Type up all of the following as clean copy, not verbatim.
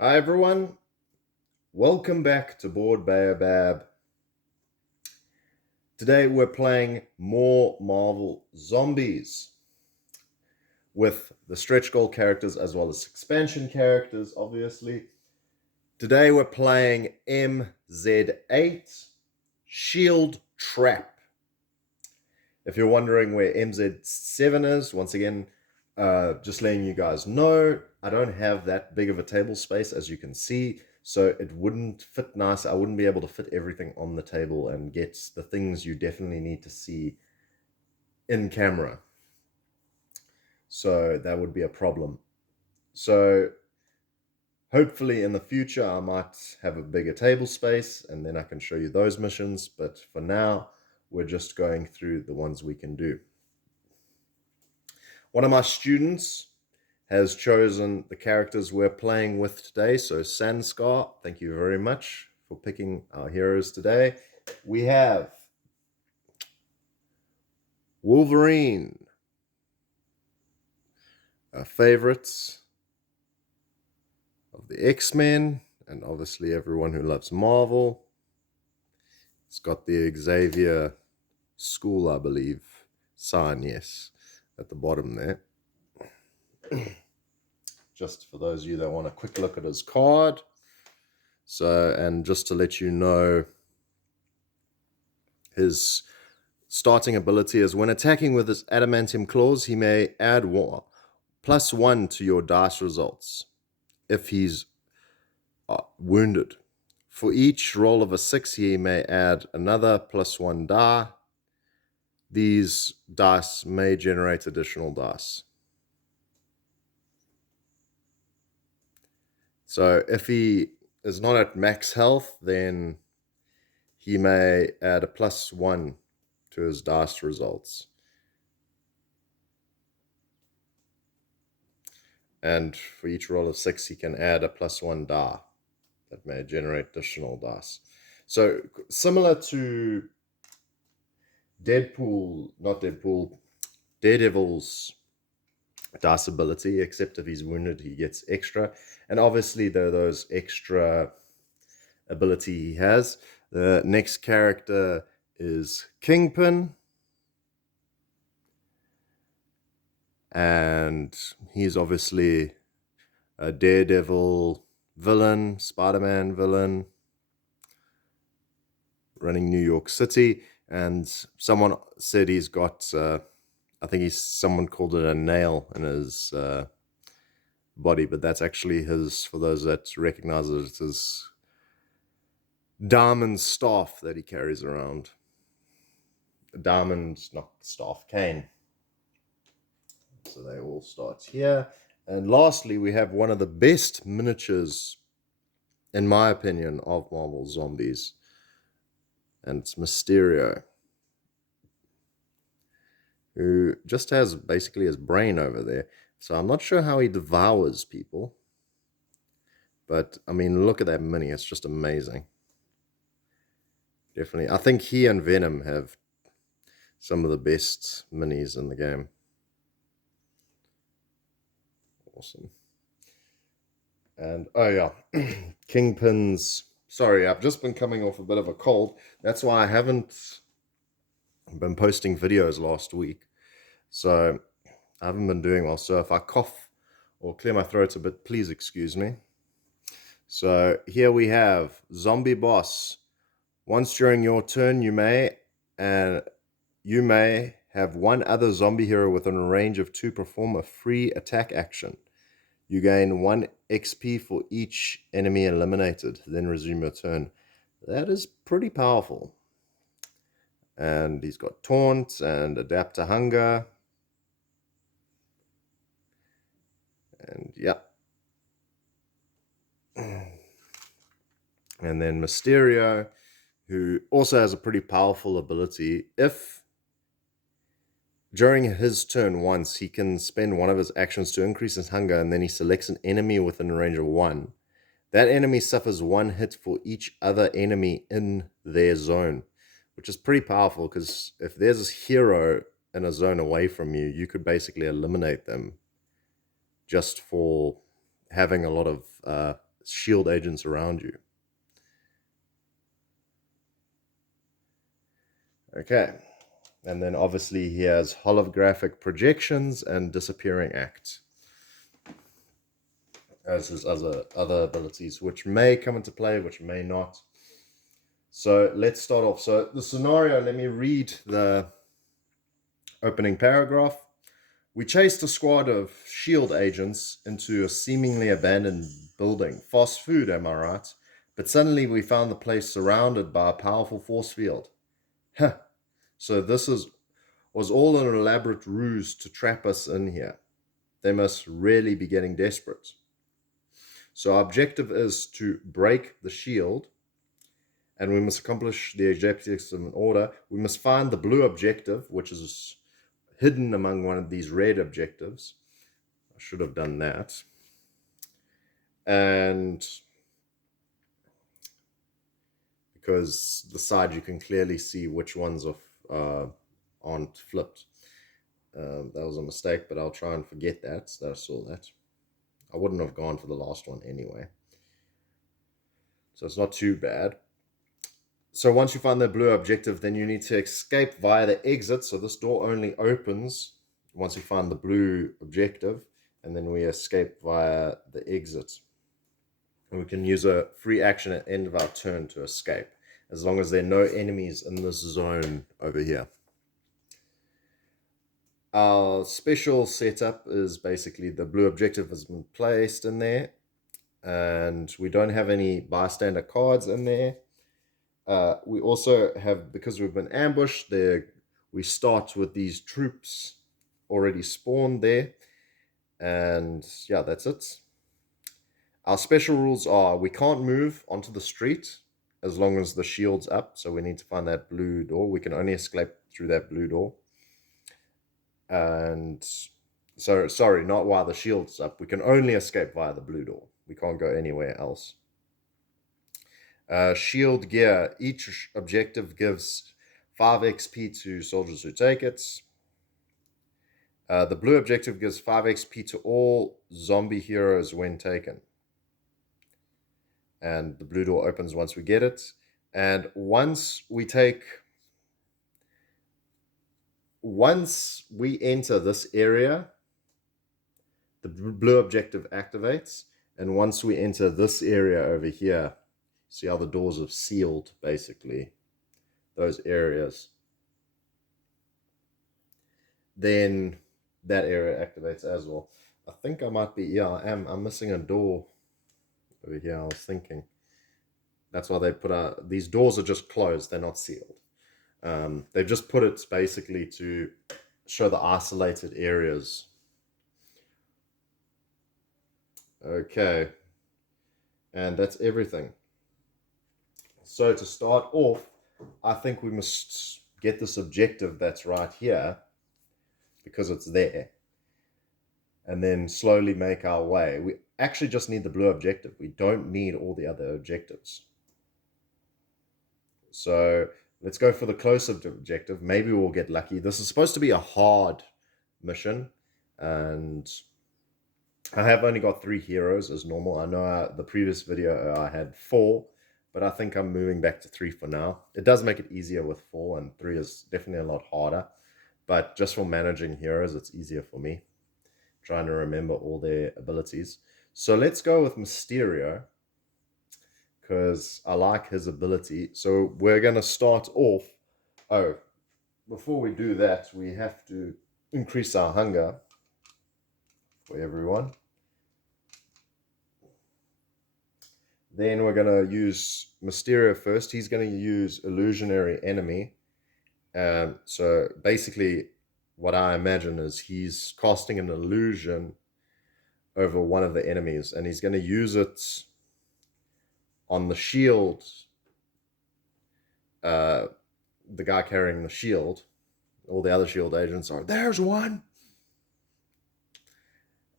Hi everyone, welcome back to Board Baobab. Today we're playing more Marvel Zombies with the stretch goal characters as well as expansion characters, obviously. Today we're playing MZ8 Shield Trap. If you're wondering where MZ7 is, once again, just letting you guys know, I don't have that big of a table space, as you can see, so it wouldn't fit nice. I wouldn't be able to fit everything on the table and get the things you definitely need to see in camera. So that would be a problem. So hopefully in the future, I might have a bigger table space and then I can show you those missions. But for now, we're just going through the ones we can do. One of my students has chosen the characters we're playing with today. So Sanskar, thank you very much for picking our heroes today. We have Wolverine, our favorites of the X-Men, and obviously everyone who loves Marvel. It's got the Xavier School, I believe, sign, yes, at the bottom there. Just for those of you that want a quick look at his card. So, and just to let you know, his starting ability is when attacking with his adamantium claws, he may add +1 to your dice results if he's wounded. For each roll of a 6, he may add another +1 die. These dice may generate additional dice. So if he is not at max health, then he may add a +1 to his dice results. And for each roll of 6, he can add a +1 die that may generate additional dice. So similar to Daredevil's dice ability, except if he's wounded, he gets extra. And obviously, there are those extra ability he has. The next character is Kingpin. And he's obviously a Daredevil villain, Spider-Man villain, running New York City. And someone said he's got, I think someone called it a nail in his body, but that's actually his, for those that recognize it, it's his diamond staff that he carries around. The diamond, not staff, cane. So they all start here. And lastly, we have one of the best miniatures, in my opinion, of Marvel Zombies. And it's Mysterio, who just has basically his brain over there. So I'm not sure how he devours people. But, I mean, look at that mini. It's just amazing. Definitely. I think he and Venom have some of the best minis in the game. Awesome. And, oh yeah, Kingpin's... Sorry, I've just been coming off a bit of a cold. That's why I haven't been posting videos last week. So I haven't been doing well. So if I cough or clear my throat a bit, please excuse me. So here we have Zombie Boss. Once during your turn, you may have one other zombie hero within a range of 2 perform a free attack action. You gain 1 XP for each enemy eliminated, then resume your turn. That is pretty powerful. And he's got Taunt and Adapt to Hunger. And yeah. And then Mysterio, who also has a pretty powerful ability. If during his turn once, he can spend one of his actions to increase his hunger, and then he selects an enemy within a range of 1. That enemy suffers 1 hit for each other enemy in their zone, which is pretty powerful because if there's a hero in a zone away from you, you could basically eliminate them just for having a lot of shield agents around you. Okay. And then obviously he has holographic projections and disappearing act as his other abilities, which may come into play, which may not. So let's start off. So the scenario, let me read the opening paragraph. We chased a squad of S.H.I.E.L.D. agents into a seemingly abandoned building. Fast food, am I right? But suddenly we found the place surrounded by a powerful force field. Huh. So this was all an elaborate ruse to trap us in here. They must really be getting desperate. So our objective is to break the shield, and we must accomplish the objectives in order. We must find the blue objective, which is hidden among one of these red objectives. I should have done that. And because the side you can clearly see which ones aren't flipped. That was a mistake, but I'll try and forget that. I saw that. I wouldn't have gone for the last one anyway. So it's not too bad. So once you find the blue objective, then you need to escape via the exit. So this door only opens once you find the blue objective, and then we escape via the exit. And we can use a free action at the end of our turn to escape, as long as there are no enemies in this zone over here. Our special setup is basically the blue objective has been placed in there, and we don't have any bystander cards in there. We also have, because we've been ambushed there, we start with these troops already spawned there. And yeah, that's it. Our special rules are we can't move onto the street as long as the shield's up. So we need to find that blue door. We can only escape through that blue door. And so, sorry, not while the shield's up. We can only escape via the blue door. We can't go anywhere else. Shield gear. Each objective gives 5 XP to soldiers who take it. The blue objective gives 5 XP to all zombie heroes when taken. And the blue door opens once we get it. And once we enter this area, the blue objective activates. And once we enter this area over here, see how the doors have sealed, basically, those areas. Then that area activates as well. I think I might be, yeah, I'm missing a door over here. I was thinking. That's why they put out, these doors are just closed. They're not sealed. They've just put it basically to show the isolated areas. Okay. And that's everything. So to start off, I think we must get this objective that's right here, because it's there, and then slowly make our way. We actually just need the blue objective. We don't need all the other objectives. So let's go for the close-up objective. Maybe we'll get lucky. This is supposed to be a hard mission, and I have only got 3 heroes as normal. I know the previous video I had 4, but I think I'm moving back to 3 for now. It does make it easier with 4, and 3 is definitely a lot harder. But just for managing heroes, it's easier for me, trying to remember all their abilities. So let's go with Mysterio, because I like his ability. So we're going to start off. Oh, before we do that, we have to increase our hunger for everyone. Then we're going to use Mysterio first. He's going to use Illusionary Enemy. So basically, what I imagine is he's casting an illusion over one of the enemies, and he's going to use it on the shield, the guy carrying the shield. All the other shield agents are, there's one!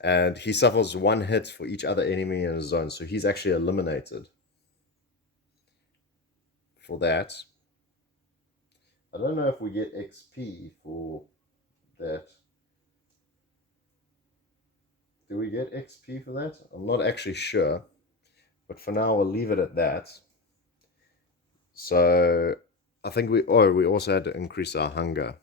And he suffers 1 hit for each other enemy in his zone, so he's actually eliminated for that. I don't know if we get XP for that. Do we get XP for that? I'm not actually sure. But for now, we'll leave it at that. So I think we also had to increase our hunger.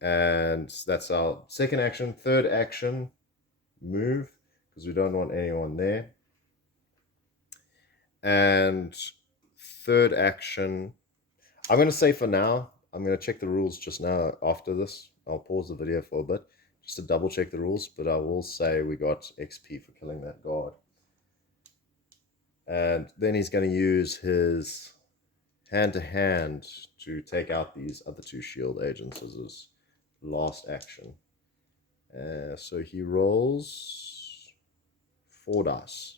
And that's our second action. Third action, move, because we don't want anyone there. And third action, I'm going to say for now, I'm going to check the rules just now after this. I'll pause the video for a bit just to double check the rules, but I will say we got XP for killing that guard. And then he's going to use his hand-to-hand to take out these other two S.H.I.E.L.D. agents as his last action. So he rolls 4 dice.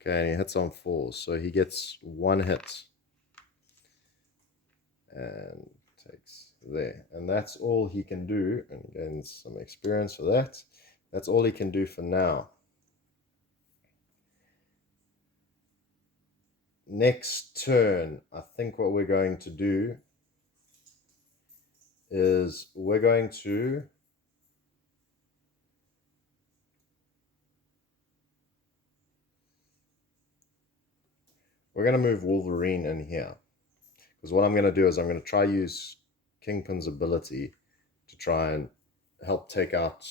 Okay, and he hits on 4, so he gets 1 hit. And takes there. And that's all he can do, and gains some experience for that. That's all he can do for now. Next turn, I think what we're going to do is we're going to move Wolverine in here. Because what I'm going to do is I'm going to try use Kingpin's ability to try and help take out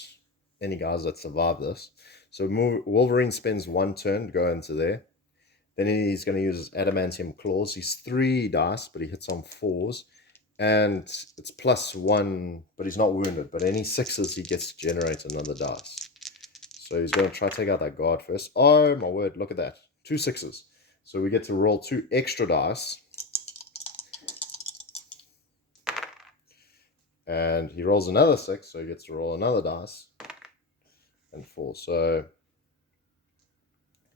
any guys that survive this. So Wolverine spends 1 turn to go into there. Then he's going to use his adamantium claws. He's 3 dice, but he hits on 4s. And it's +1, but he's not wounded. But any 6s, he gets to generate another dice. So he's going to try to take out that guard first. Oh, my word, look at that. 2 6s. So we get to roll 2 extra dice. And he rolls another 6, so he gets to roll another dice. And 4. So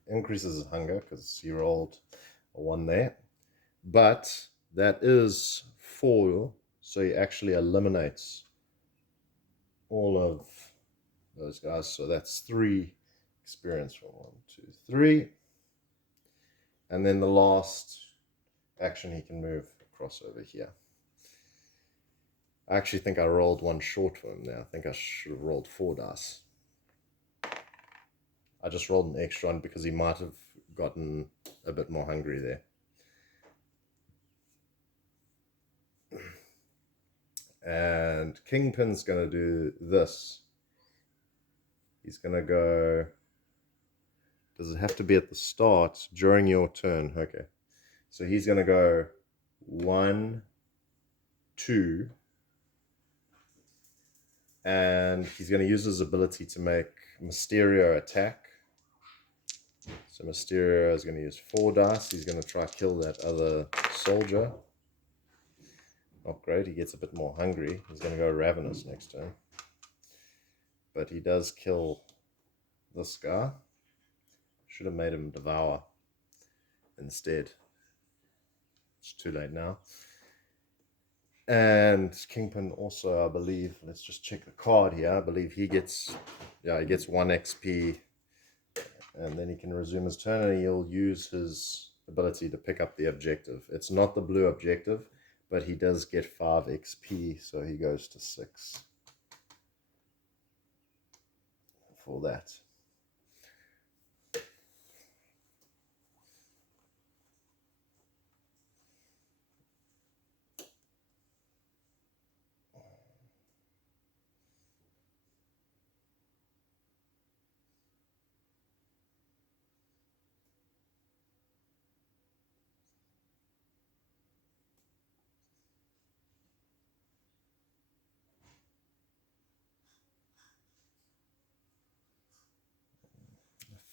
increases his hunger because he rolled a 1 there. But that is 4, so he actually eliminates all of those guys. So that's 3 experience from 1, 2, 3. And then the last action, he can move across over here. I actually think I rolled 1 short for him there. I think I should have rolled 4 dice. I just rolled an extra one because he might have gotten a bit more hungry there. And Kingpin's going to do this. He's going to go... Does it have to be at the start during your turn? Okay. So he's going to go 1, 2. And he's going to use his ability to make Mysterio attack. So Mysterio is going to use 4 dice. He's going to try to kill that other soldier. Not great. He gets a bit more hungry. He's going to go ravenous next turn. But he does kill this guy. Should have made him devour instead. It's too late now. And Kingpin also, I believe, let's just check the card here. I believe he gets 1 XP. And then he can resume his turn and he'll use his ability to pick up the objective. It's not the blue objective, but he does get 5 XP, so he goes to 6 for that.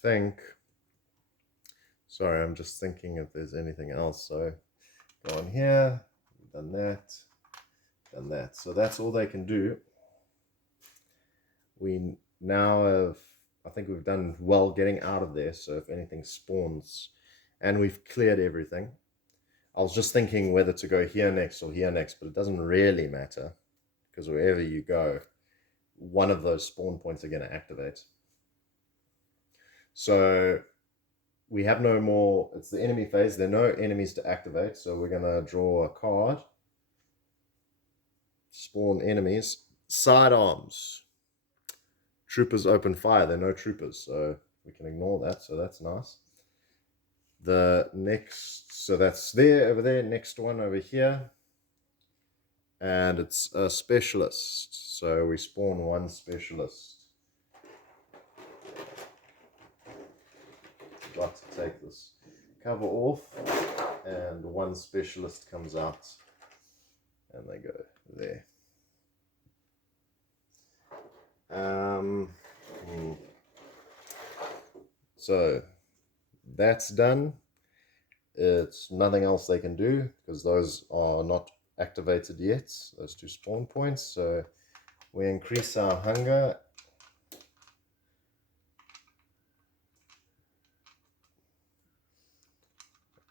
Think, sorry, I'm just thinking if there's anything else. So go on here, done that, done that. So that's all they can do. We now have, I think we've done well getting out of there. So if anything spawns, and we've cleared everything. I was just thinking whether to go here next or here next, but it doesn't really matter because wherever you go, one of those spawn points are going to activate. So we have no more, it's the enemy phase. There are no enemies to activate. So we're going to draw a card spawn enemies. Sidearms. Troopers open fire. There are no troopers, so we can ignore that. So that's nice. The next, so that's there, over there. Next one over here. And it's a specialist. So we spawn one specialist. I'd like to take this cover off, and one specialist comes out, and they go there. So that's done. It's nothing else they can do because those are not activated yet, those two spawn points. So we increase our hunger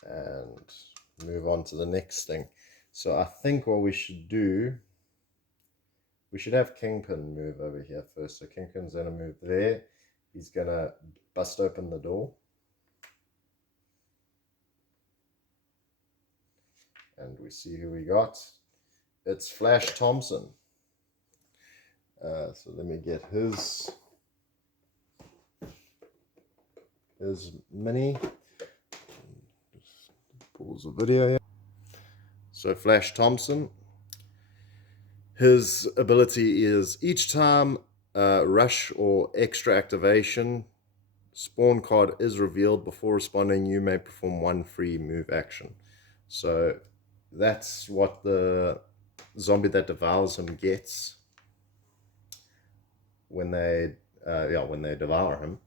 and move on to the next thing. So I think what we should do, we should have Kingpin move over here first. So Kingpin's going to move there. He's going to bust open the door. And we see who we got. It's Flash Thompson. So let me get his mini. Just pause the video here. So Flash Thompson, his ability is each time rush or extra activation spawn card is revealed before responding, you may perform one free move action. So that's what the zombie that devours him gets when they devour him.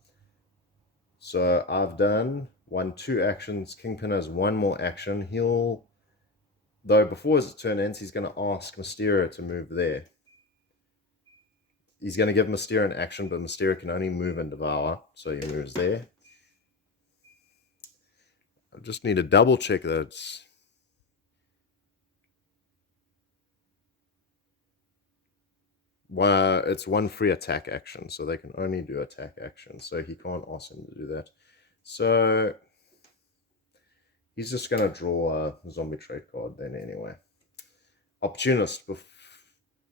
So I've done 2 actions. Kingpin has one more action. Though before his turn ends, he's going to ask Mysterio to move there. He's going to give Mysterio an action, but Mysterio can only move and devour, so he moves there. I just need to double check that it's one free attack action, so they can only do attack action, so he can't ask him to do that. So he's just going to draw a zombie trait card then anyway. Opportunist.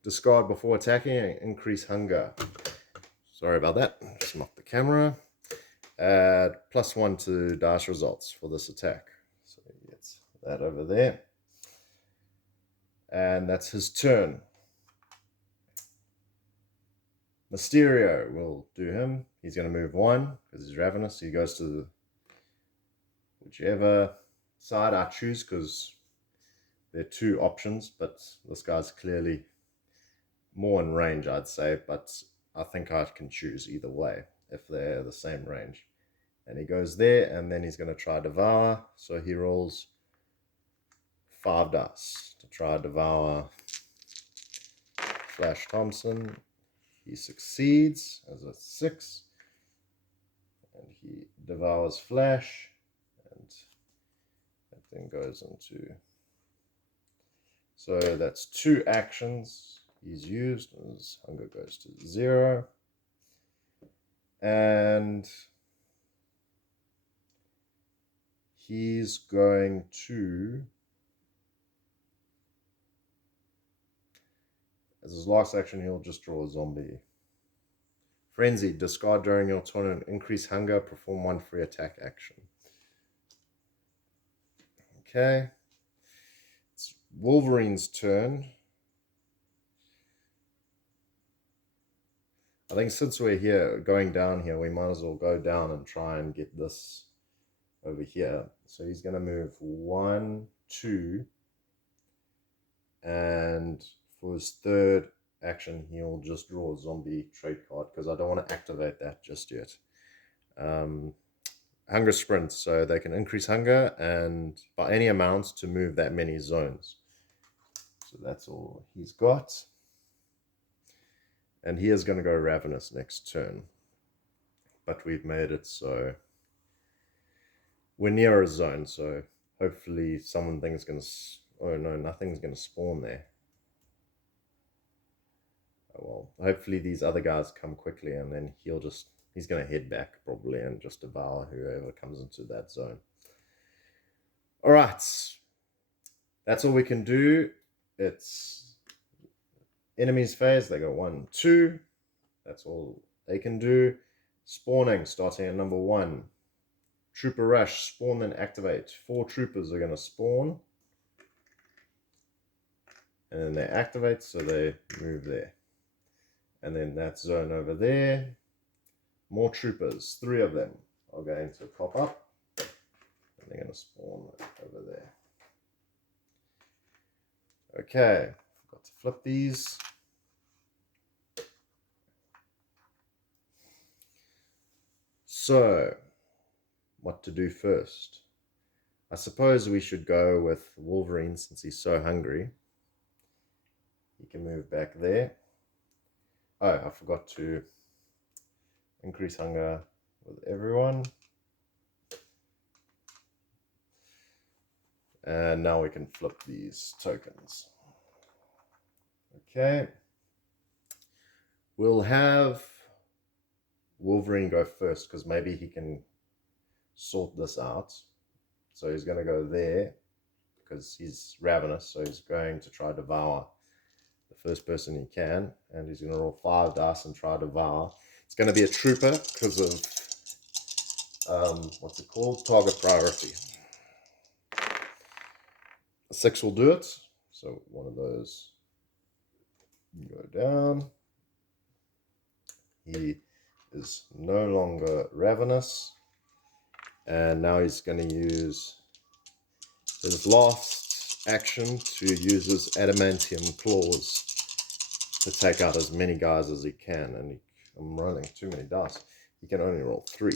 Discard before attacking and increase hunger. Sorry about that. Just knocked the camera. Add +1 to dice results for this attack. So he gets that over there. And that's his turn. Mysterio will do him. He's going to move 1 because he's ravenous. He goes to whichever side I choose because there are 2 options, but this guy's clearly more in range, I'd say, but I think I can choose either way if they're the same range. And he goes there, and then he's going to try devour. So he rolls 5 dice to try devour Flash Thompson. He succeeds as a 6, and he devours Flash, and that then goes into. So that's 2 actions he's used. His hunger goes to 0. And he's going to, as his last action, he'll just draw a zombie. Frenzy. Discard during your turn and increase hunger. Perform 1 free attack action. Okay. It's Wolverine's turn. I think since we're here, going down here, we might as well go down and try and get this over here. So he's going to move 1, 2, and for his 3rd action, he'll just draw a zombie trait card because I don't want to activate that just yet. Hunger sprint, so they can increase hunger and by any amount to move that many zones. So that's all he's got. And he is going to go ravenous next turn. But we've made it so we're near a zone, so hopefully something's going to... Oh no, nothing's going to spawn there. Oh well, hopefully these other guys come quickly and then he's going to head back probably and just devour whoever comes into that zone. Alright, that's all we can do. It's Enemies phase, they go 1, 2. That's all they can do. Spawning, starting at number 1. Trooper rush, spawn then activate. 4 troopers are going to spawn. And then they activate, so they move there. And then that zone over there. More troopers, 3 of them are going to pop up. And they're going to spawn over there. Okay, got to flip these. So, what to do first? I suppose we should go with Wolverine since he's so hungry. He can move back there. Oh, I forgot to increase hunger with everyone. And now we can flip these tokens. Okay. We'll have Wolverine go first because maybe he can sort this out. So he's going to go there because he's ravenous. So he's going to try to devour the first person he can. And he's going to roll 5 dice and try to devour. It's going to be a trooper because of, what's it called? Target priority. A 6 will do it. So one of those go down. He is no longer ravenous. And now he's going to use his last action to use his adamantium claws to take out as many guys as he can. And I'm rolling too many dice. He can only roll 3.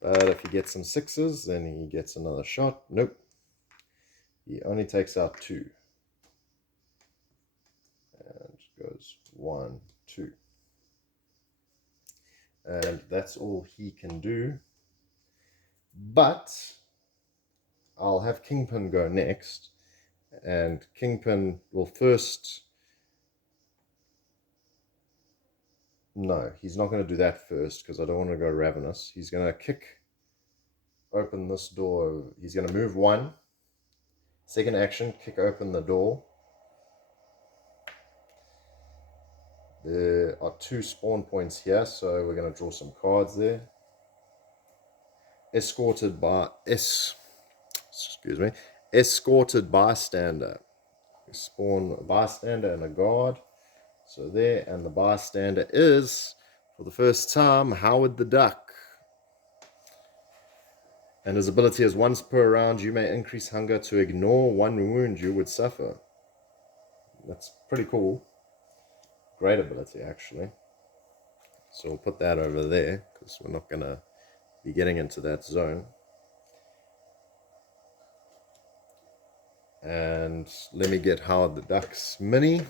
But if he gets some 6s, then he gets another shot. Nope. He only takes out 2. And goes 1, 2. And that's all he can do. But I'll have Kingpin go next. And Kingpin will first... No, he's not going to do that first because I don't want to go ravenous. He's going to open this door. He's going to move 1. Second action, kick open the door. There are 2 spawn points here, so we're going to draw some cards there. Escorted bystander. We spawn a bystander and a guard. So there, and the bystander is, for the first time, Howard the Duck. And his ability is once per round, you may increase hunger to ignore 1 wound you would suffer. That's pretty cool. Great ability, actually. So we'll put that over there, because we're not going to be getting into that zone. And let me get Howard the Duck's mini.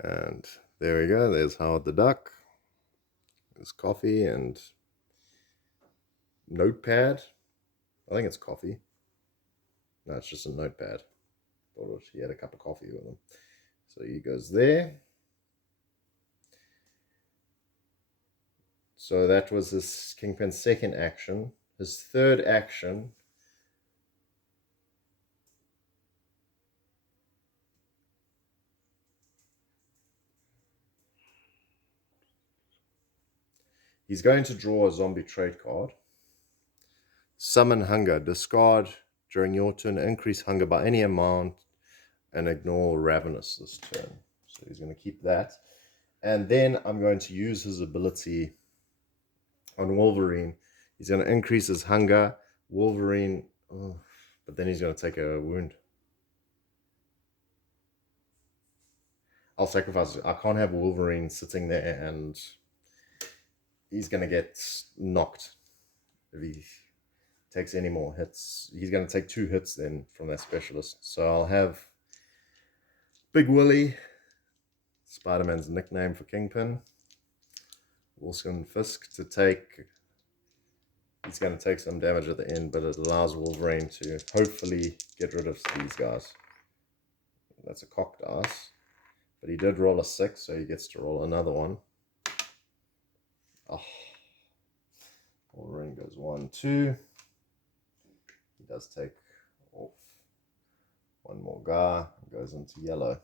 And there we go. There's Howard the Duck. There's coffee and notepad. I think it's coffee. No, it's just a notepad. Thought he had a cup of coffee with him. So he goes there. So that was this Kingpin's second action. His third action he's going to draw a zombie trade card. Summon hunger. Discard during your turn. Increase hunger by any amount and ignore ravenous this turn. So he's going to keep that. And then I'm going to use his ability on Wolverine. He's going to increase his hunger. Wolverine, but then he's going to take a wound. I'll sacrifice it. I can't have Wolverine sitting there and he's going to get knocked if he takes any more hits. He's going to take 2 hits then from that specialist. So I'll have Big Willie, Spider-Man's nickname for Kingpin, Wilson Fisk, to take... He's going to take some damage at the end, but it allows Wolverine to hopefully get rid of these guys. That's a cocked dice. But he did roll a 6, so he gets to roll another one. Oh. Wolverine goes 1, 2. He does take off one more guy. goes into yellow.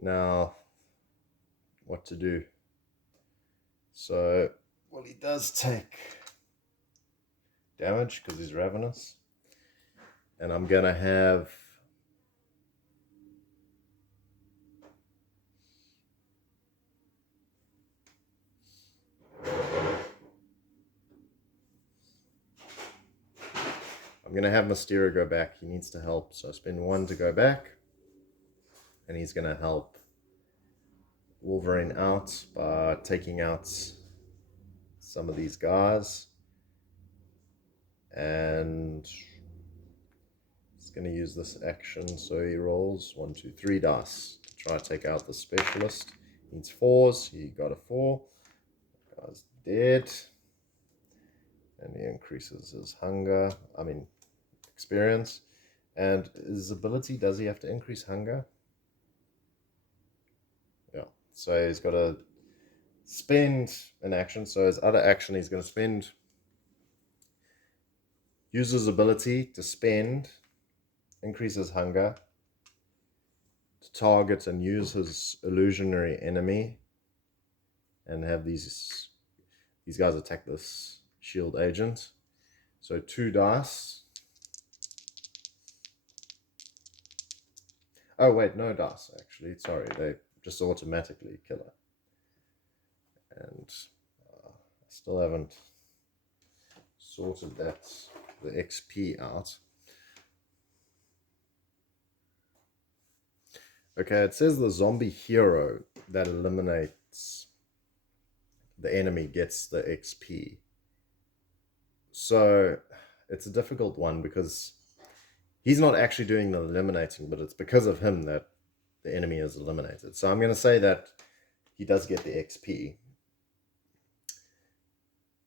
Now, what to do? So, well, he does take damage because he's ravenous. And I'm going to have... Mysterio go back. He needs to help. So I spend 1 to go back. And he's going to help Wolverine out by taking out some of these guys. And he's going to use this action. So he rolls 1, 2, 3 dice to try to take out the specialist. He needs 4s. He got a 4. Guy's dead. And he increases his experience. And his ability, does he have to increase hunger? Yeah. So he's got to spend an action. So his other action, he's going to use his ability to spend, increase his hunger, to target and use his illusionary enemy, and have these guys attack this S.H.I.E.L.D. agent. So 2 dice. Oh, wait, no dice, actually. Sorry, they just automatically kill her. And I still haven't sorted the XP out. Okay, it says the zombie hero that eliminates the enemy gets the XP. So it's a difficult one because he's not actually doing the eliminating, but it's because of him that the enemy is eliminated. So I'm going to say that he does get the XP.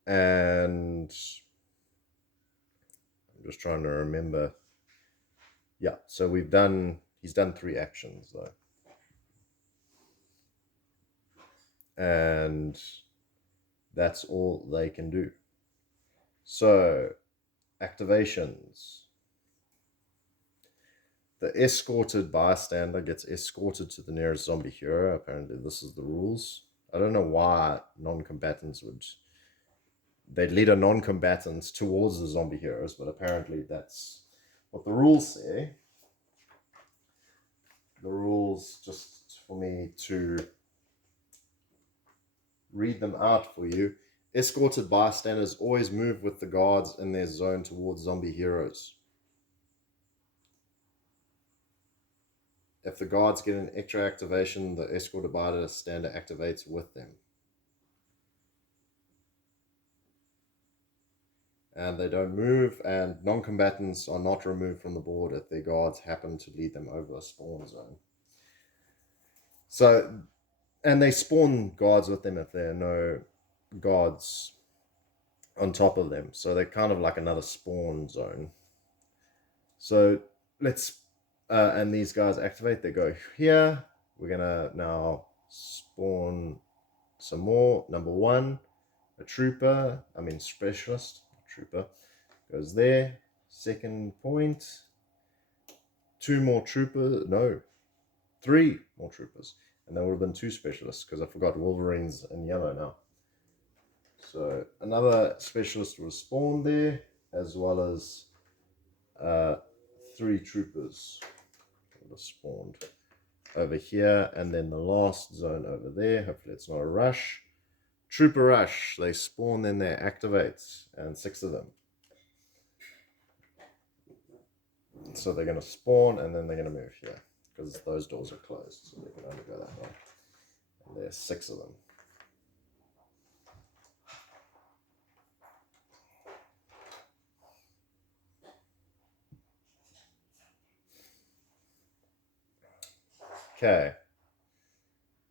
And I'm just trying to remember. Yeah, so he's done 3 actions though. And that's all they can do. So, activations. The escorted bystander gets escorted to the nearest zombie hero. Apparently this is the rules. I don't know why non-combatants they'd lead a non-combatant towards the zombie heroes, but apparently that's what the rules say. The rules, just for me to read them out for you. Escorted bystanders always move with the guards in their zone towards zombie heroes. If the guards get an extra activation, the escorted bystander activates with them. And they don't move, and non-combatants are not removed from the board if their guards happen to lead them over a spawn zone. So, and they spawn guards with them if there are no guards on top of them. So they're kind of like another spawn zone. So and these guys activate, they go here. We're gonna now spawn some more. Number 1, a specialist trooper goes there. Second point, 3 more troopers. And there would have been 2 specialists because I forgot Wolverine's in yellow now. So another specialist was spawned there, as well as 3 troopers were spawned over here, and then the last zone over there. Hopefully it's not a rush. Trooper rush. They spawn, then they activate, and 6 of them. So they're going to spawn, and then they're going to move here because those doors are closed, so they can only go that way. And there's 6 of them. Okay.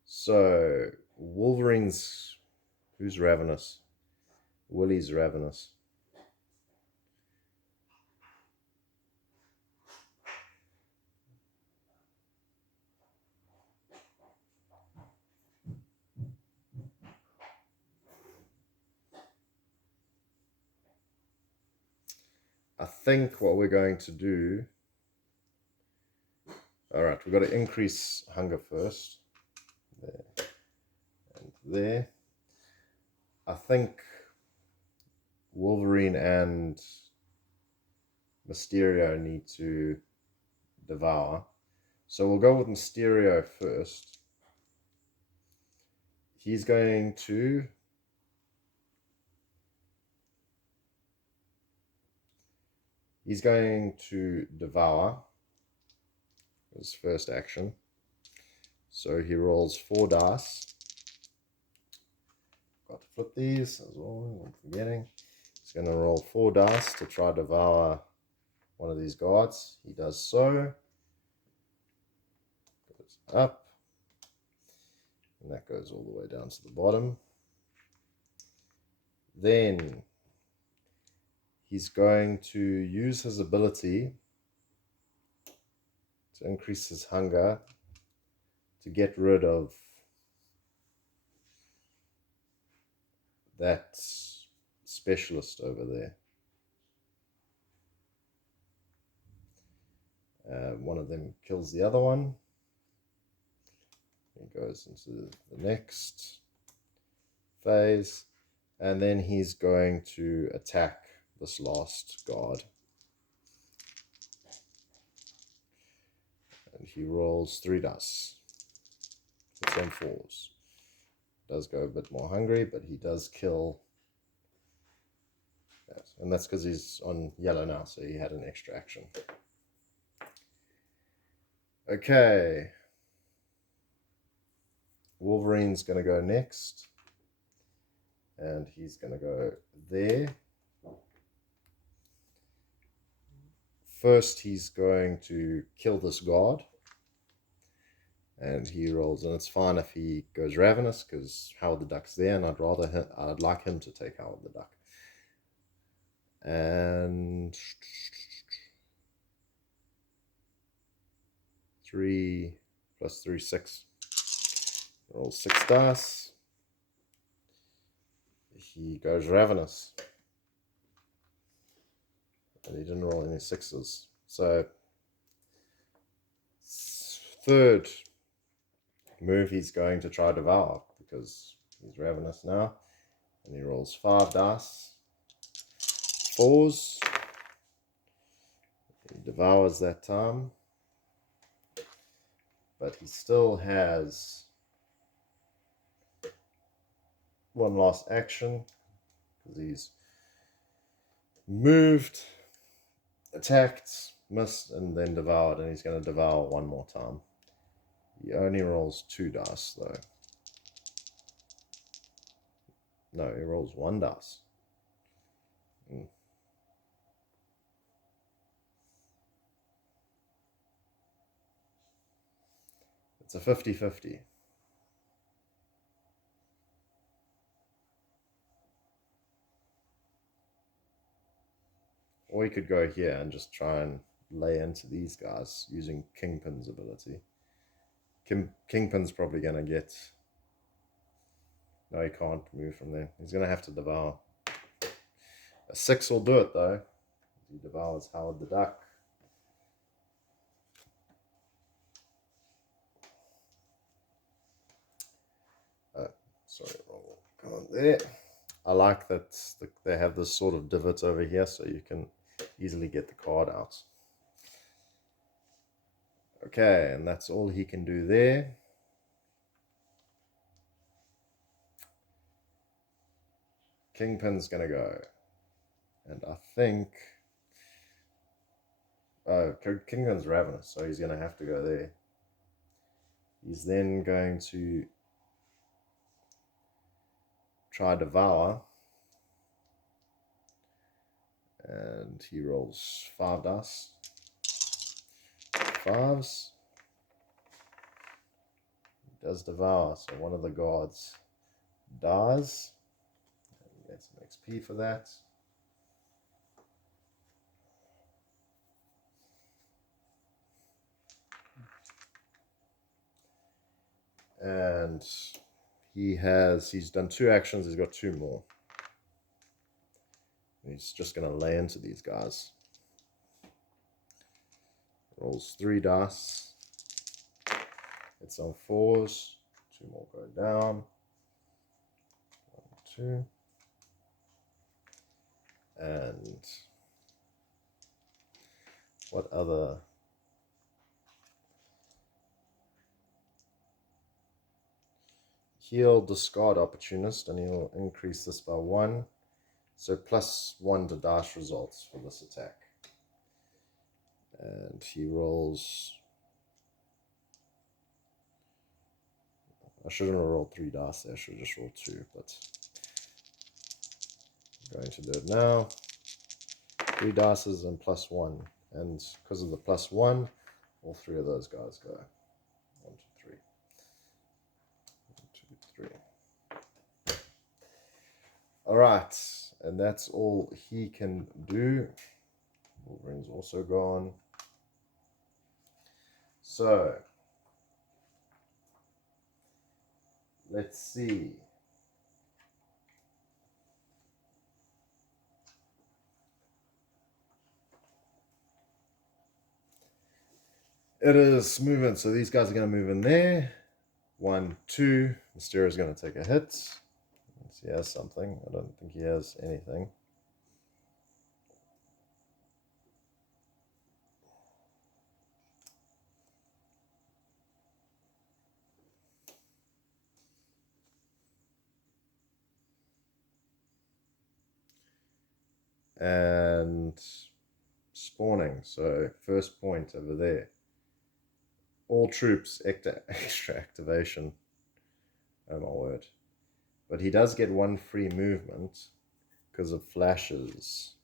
So Wolverine's, who's ravenous? Willie's ravenous. I think what we're going to do... All right, we've got to increase hunger first. There and there. I think Wolverine and Mysterio need to devour. So we'll go with Mysterio first. He's going to... devour his first action. So he rolls 4 dice. Got to flip these as well, I'm forgetting. He's going to roll 4 dice to try to devour one of these guards. He does so. Goes up. And that goes all the way down to the bottom. Then he's going to use his ability to increase his hunger to get rid of that specialist over there. One of them kills the other one. He goes into the next phase, and then he's going to attack this last guard. And he rolls 3 dice. It's on 4s. Does go a bit more hungry, but he does kill. Yes, and that's because he's on yellow now, so he had an extra action. Okay. Wolverine's going to go next. And he's going to go there. First, he's going to kill this guard. And he rolls, and it's fine if he goes ravenous, because Howard the Duck's there, and I'd like him to take Howard the Duck. And 3 plus 3, 6. Roll 6 dice. He goes ravenous. And he didn't roll any 6s. So, third move, he's going to try devour, because he's ravenous now. And he rolls 5 dice. 4s. He devours that time. But he still has one last action, because he's moved, attacked, missed, and then devoured, and he's going to devour one more time. He only rolls 2 dice, though. No, he rolls 1 dice. It's a 50-50. Or you could go here and just try and lay into these guys using Kingpin's ability. Kingpin's probably going to get... No, he can't move from there. He's going to have to devour. A 6 will do it, though. He devours Howard the Duck. Sorry, wrong one. Come on there. I like that they have this sort of divot over here, so you can easily get the card out. Okay, and that's all he can do there. Kingpin's going to go. And I think... Oh, Kingpin's ravenous, so he's going to have to go there. He's then going to try devour. And he rolls 5 dice. 5s. He does devour, so one of the guards dies. And get some XP for that. And he's done 2 actions, he's got 2 more. He's just going to lay into these guys. rolls 3 dice. It's on 4s. 2 more go down. 1, 2. And what other? Heal, discard opportunist, and he'll increase this by 1. So +1 to dice results for this attack. And he rolls. I shouldn't have rolled 3 dice there. I should have just rolled 2, but I'm going to do it now. 3 dices and +1. And because of the +1, all 3 of those guys go. 1, 2, 3. 1, 2, 3. Alright, and that's all he can do. Wolverine's also gone. So, let's see. It is movement, so these guys are going to move in there. 1, 2. Mysterio is going to take a hit. He has something. I don't think he has anything. And spawning. So first point over there. All troops extra activation. Oh my word. But he does get 1 free movement because of flashes.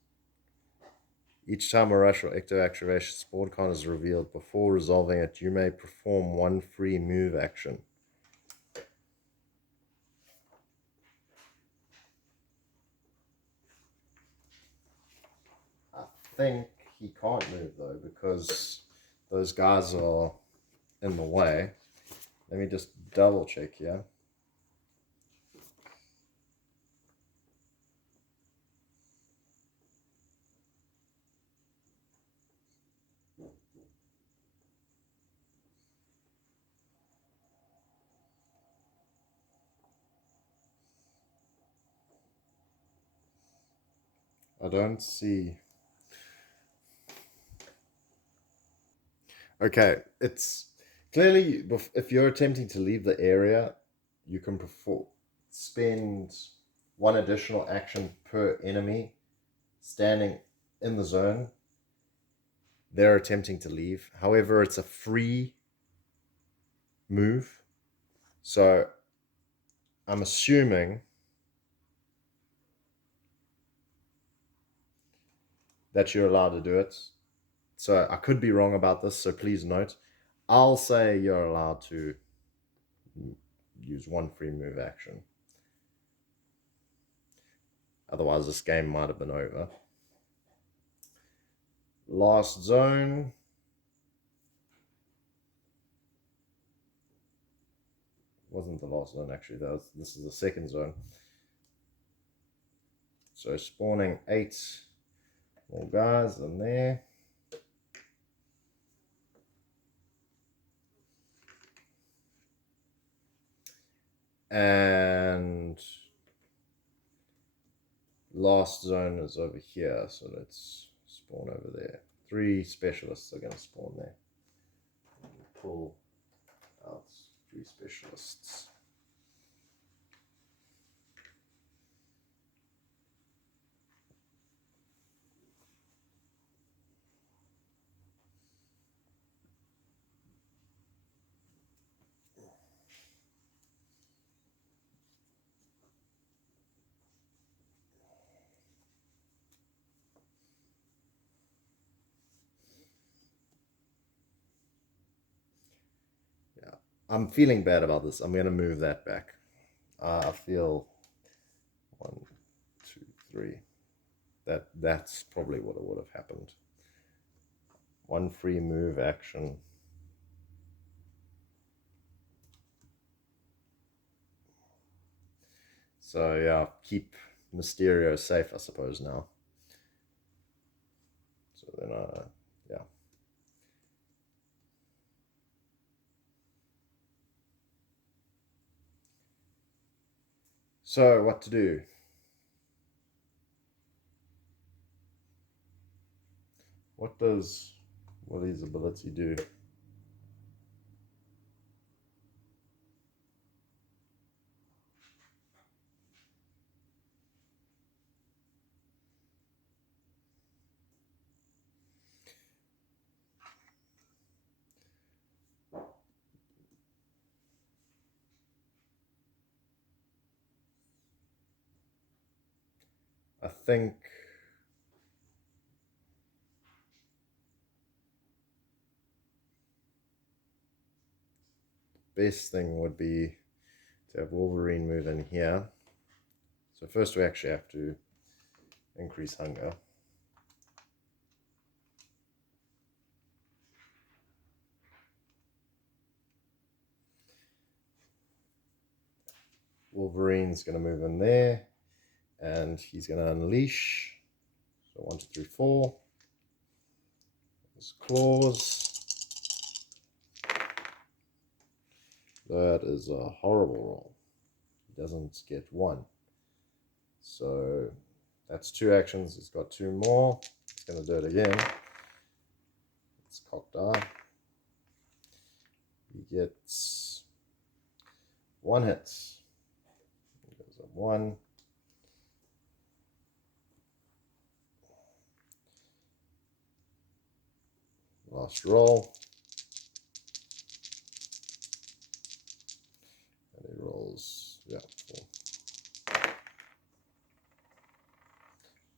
Each time a rush or active activation spawn con is revealed, before resolving it, you may perform 1 free move action. I think he can't move though because those guys are in the way. Let me just double check here. I don't see. Okay, it's clearly if you're attempting to leave the area, you can spend 1 additional action per enemy standing in the zone. They're attempting to leave. However, it's a free move. So I'm assuming that you're allowed to do it. So I could be wrong about this, so please note. I'll say you're allowed to use 1 free move action. Otherwise, this game might have been over. Last zone. Wasn't the last zone actually. This is the second zone. So spawning 8 more guys in there. And last zone is over here, so let's spawn over there. 3 specialists are going to spawn there. Pull out 3 specialists. I'm feeling bad about this. I'm going to move that back. I feel 1, 2, 3. That's probably what would have happened. 1 free move action. So yeah, keep Mysterio safe, I suppose now. So then, yeah. So, what to do? What does Willie's ability do? I think the best thing would be to have Wolverine move in here. So first we actually have to increase hunger. Wolverine's going to move in there, and he's going to unleash. So 1, 2, 3, 4. His claws. That is a horrible roll. He doesn't get 1. So that's 2 actions. He's got 2 more. He's going to do it again. It's cocked die. He gets 1 hit. He goes up 1. Last roll. And he rolls, 4.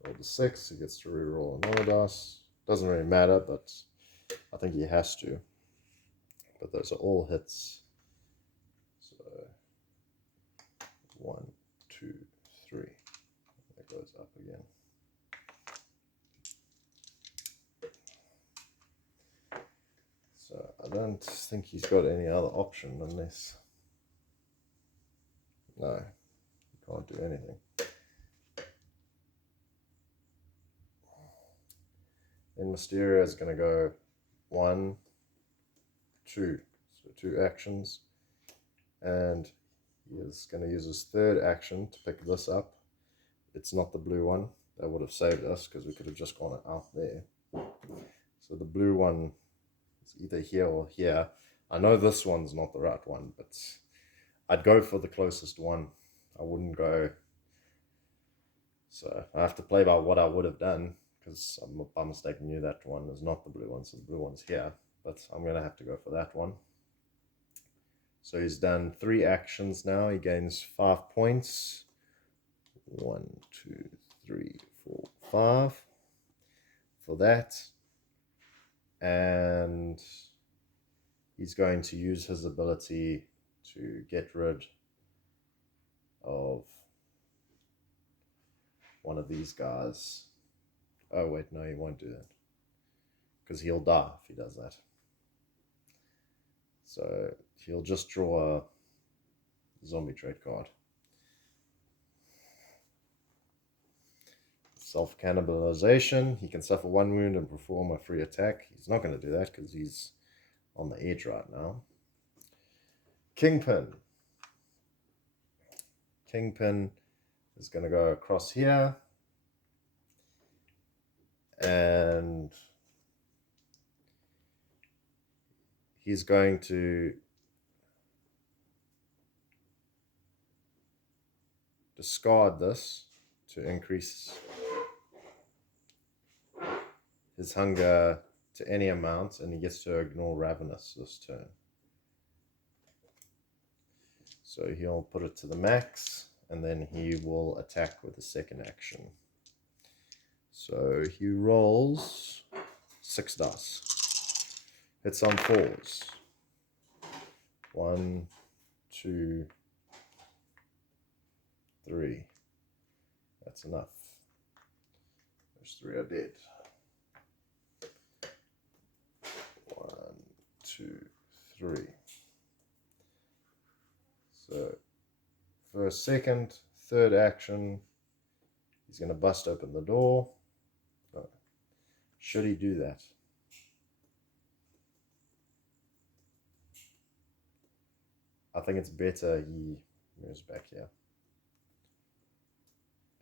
Roll the 6. He gets to reroll another dice. Doesn't really matter, but I think he has to. But those are all hits. So 1, 2, 3. That goes up again. So I don't think he's got any other option unless... No, he can't do anything. Then Mysterio is going to go 1, 2. So 2 actions. And he is going to use his 3rd action to pick this up. It's not the blue one. That would have saved us because we could have just gone out there. So the blue one is either here or here. I know this one's not the right one, but I'd go for the closest one. I wouldn't go... So I have to play by what I would have done, because I by mistake knew that one is not the blue one, so the blue one's here. But I'm going to have to go for that one. So he's done 3 actions now. He gains 5 points. 1, 2, 3, 4, 5 for that. And he's going to use his ability to get rid of one of these guys. Oh wait, no, he won't do that, because he'll die if he does that. So he'll just draw a zombie trait card. Self-cannibalization. He can suffer 1 wound and perform a free attack. He's not going to do that because he's on the edge right now. Kingpin. Kingpin is going to go across here. And he's going to discard this to increase his hunger to any amount, and he gets to ignore Ravenous this turn. So he'll put it to the max, and then he will attack with the 2nd action. So he rolls 6 dice. Hits on 4s. 1, 2, 3. That's enough. Those 3 are dead. 1, 2, 3. So, first, 2nd, 3rd action, he's going to bust open the door. Oh. Should he do that? I think it's better he moves back here.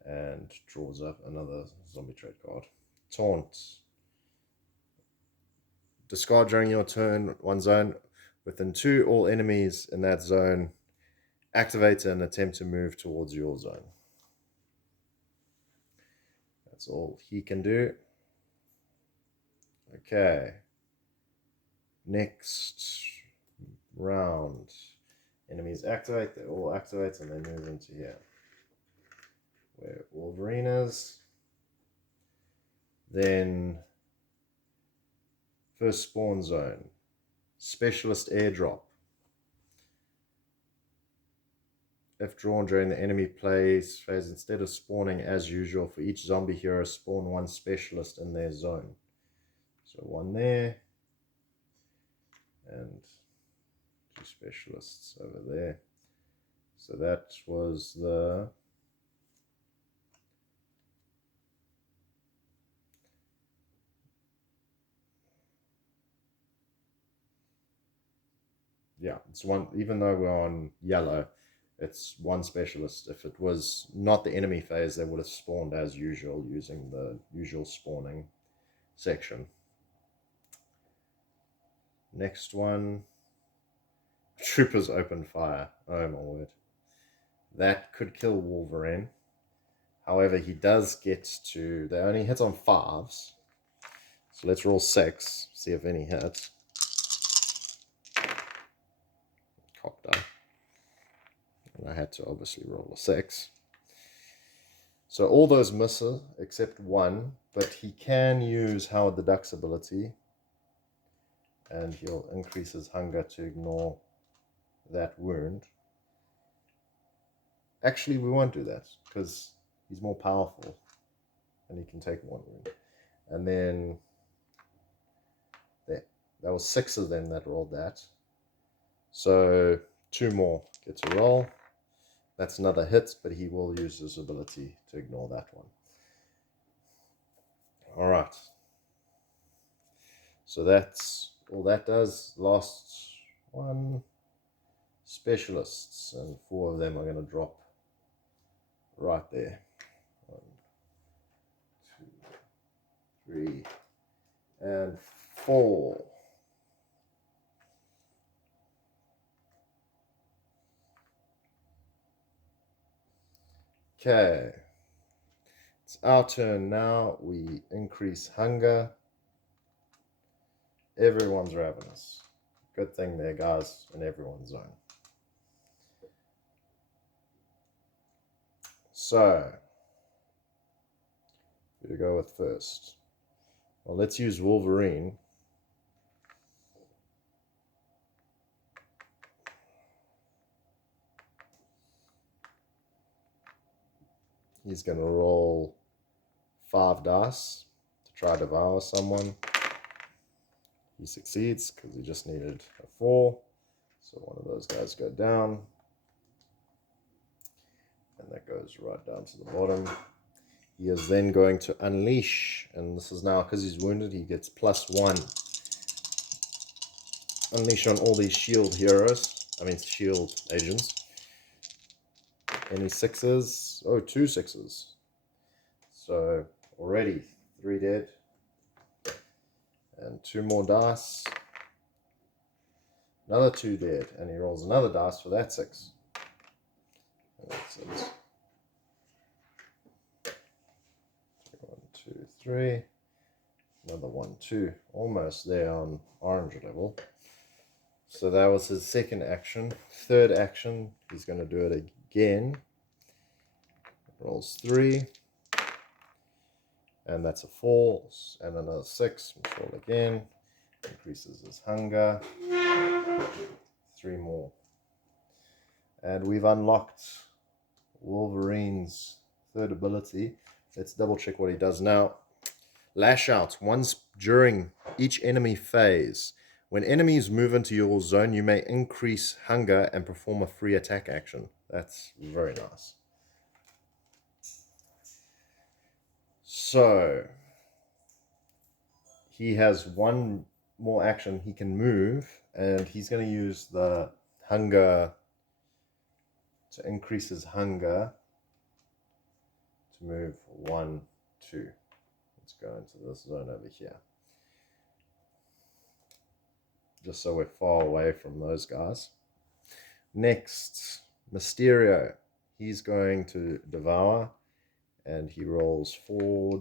and draws up another zombie trait card. Taunt. Discard during your turn one zone. Within 2, all enemies in that zone activate and attempt to move towards your zone. That's all he can do. Okay. Next round. Enemies activate, they all activate, and they move into here. Where Wolverine is. Then first spawn zone. Specialist airdrop. If drawn during the enemy phase, instead of spawning as usual, for each zombie hero, spawn one specialist in their zone. So one there, and 2 specialists over there. So that was the it's one, even though we're on yellow, it's one specialist. If it was not the enemy phase, they would have spawned as usual using the usual spawning section. Next one, troopers open fire. Oh my word. That could kill Wolverine. However, he does get to, they only hit on 5s. So let's roll 6, see if any hits. Cock die. And I had to obviously roll a 6. So all those miss except 1, but he can use Howard the Duck's ability. And he'll increase his hunger to ignore that wound. Actually, we won't do that because he's more powerful and he can take 1 wound. And then that was 6 of them that rolled that. So 2 more get to roll. That's another hit, but he will use his ability to ignore that one. All right. So that's all that does. Last one. Specialists, and 4 of them are going to drop right there. 1, 2, 3, and 4. Okay, it's our turn now. We increase hunger. Everyone's ravenous. Good thing there, guys, in everyone's zone. So, who to go with first? Well, let's use Wolverine. He's going to roll 5 dice to try to devour someone. He succeeds because he just needed a 4. So one of those guys go down. And that goes right down to the bottom. He is then going to unleash. And this is now because he's wounded, he gets +1. Unleash on all these S.H.I.E.L.D. heroes. S.H.I.E.L.D. agents. Any 6s? Oh, 2 6s. So already 3 dead. And 2 more dice. Another 2 dead. And he rolls another dice for that 6. And that's it. 1, 2, 3. Another 1, 2. Almost there on orange level. So that was his second action. Third action, he's going to do it again. Rolls 3. And that's a 4. And another 6. Let's roll again. Increases his hunger. 3 more. And we've unlocked Wolverine's third ability. Let's double check what he does now. Lash out. Once during each enemy phase. When enemies move into your zone, you may increase hunger and perform a free attack action. That's very nice. So, he has 1 more action. He can move, and he's going to use the hunger to increase his hunger to move 1, 2. Let's go into this zone over here. Just so we're far away from those guys. Next, Mysterio. He's going to devour, and he rolls 5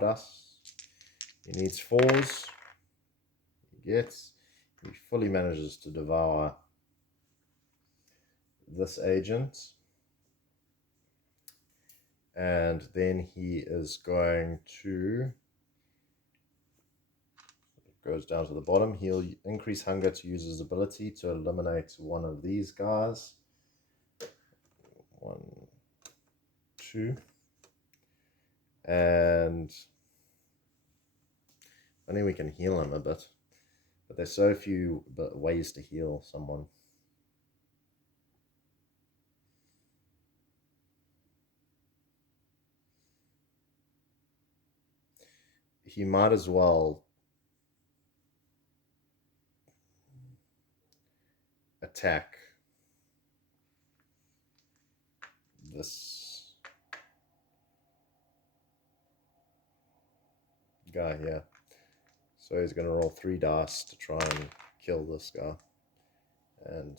dice. He needs 4s. He fully manages to devour this agent. And then he is going to, goes down to the bottom. He'll increase hunger to use his ability to eliminate one of these guys. 1, 2. And I think we can heal him a bit. But there's so few ways to heal someone. He might as well attack this guy here. So he's going to roll 3 dice to try and kill this guy. And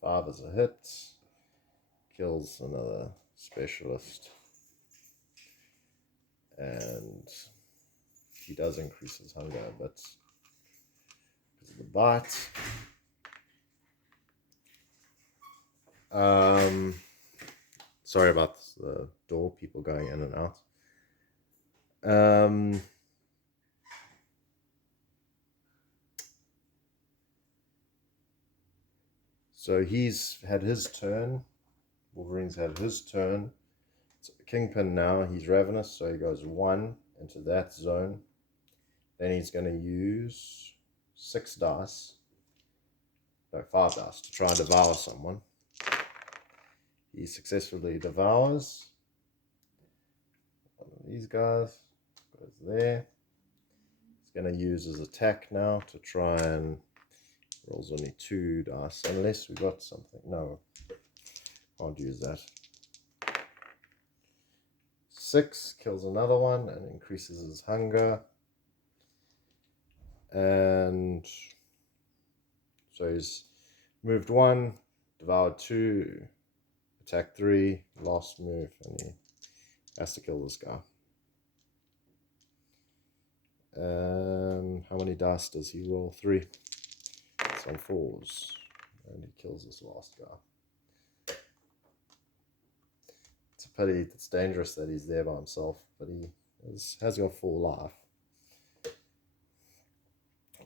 5 is a hit. Kills another specialist. And he does increase his hunger a bit because of the bite. Sorry about the door, people going in and out. So he's had his turn. Wolverine's had his turn. It's Kingpin now. He's ravenous, so he goes 1 into that zone. Then he's going to use 6 dice. No, 5 dice to try and devour someone. He successfully devours one of these guys. Goes there. He's going to use his attack now to try and rolls only 2 dice, unless we got something. No, can't use that. 6 kills another one and increases his hunger. And so he's moved 1, devoured 2, attack 3, last move, and he has to kill this guy. How many dice does he roll? 3. It's on 4s, and he kills this last guy. It's a pity. It's dangerous that he's there by himself, but he has got full life.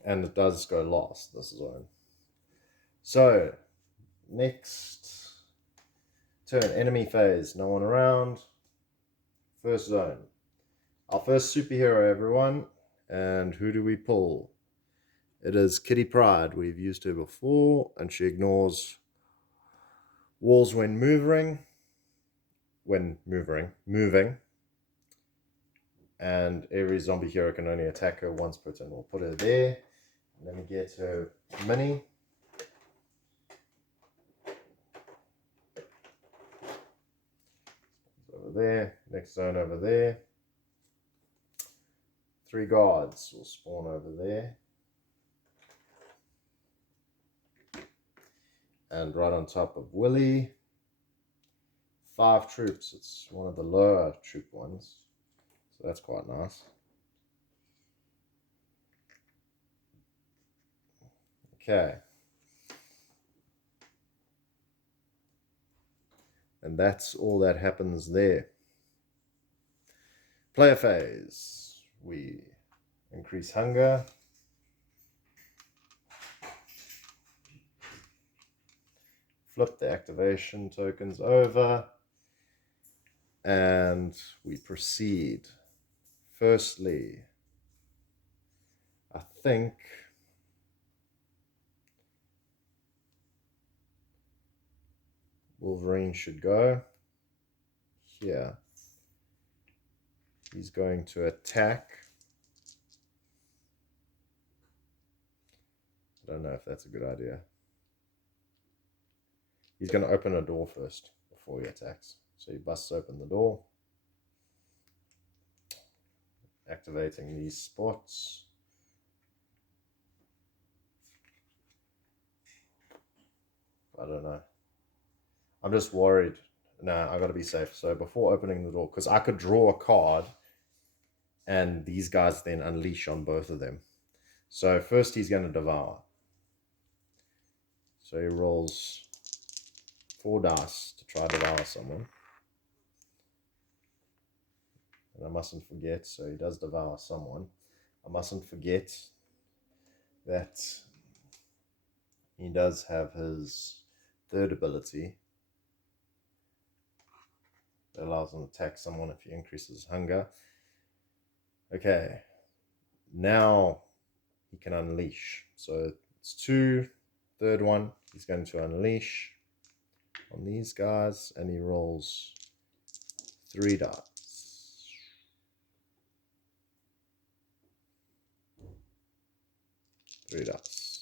And it does go last, this zone. So, next turn, enemy phase, no one around. First zone. Our first superhero, everyone. And who do we pull? It is Kitty Pryde. We've used her before, and she ignores walls when moving. And every zombie hero can only attack her once per turn. We'll put her there. Let me get her mini. Over there. Next zone over there. 3 guards will spawn over there. And right on top of Willie, 5 troops. It's one of the lower troop ones. So that's quite nice. Okay. And that's all that happens there. Player phase. We increase hunger. Flip the activation tokens over. And we proceed. Firstly, I think Wolverine should go here. He's going to attack. I don't know if that's a good idea. He's going to open a door first before he attacks. So he busts open the door. activating these spots. I don't know. I'm just worried. No, I gotta be safe. So before opening the door, because I could draw a card and these guys then unleash on both of them. So first he's going to devour. So he rolls 4 dice to try to devour someone. And I mustn't forget, so he does devour someone. I mustn't forget that he does have his third ability that allows him to attack someone if he increases hunger. Okay, now he can unleash. So it's 2, third one, he's going to unleash on these guys, and he rolls 3 dice. 3 dice.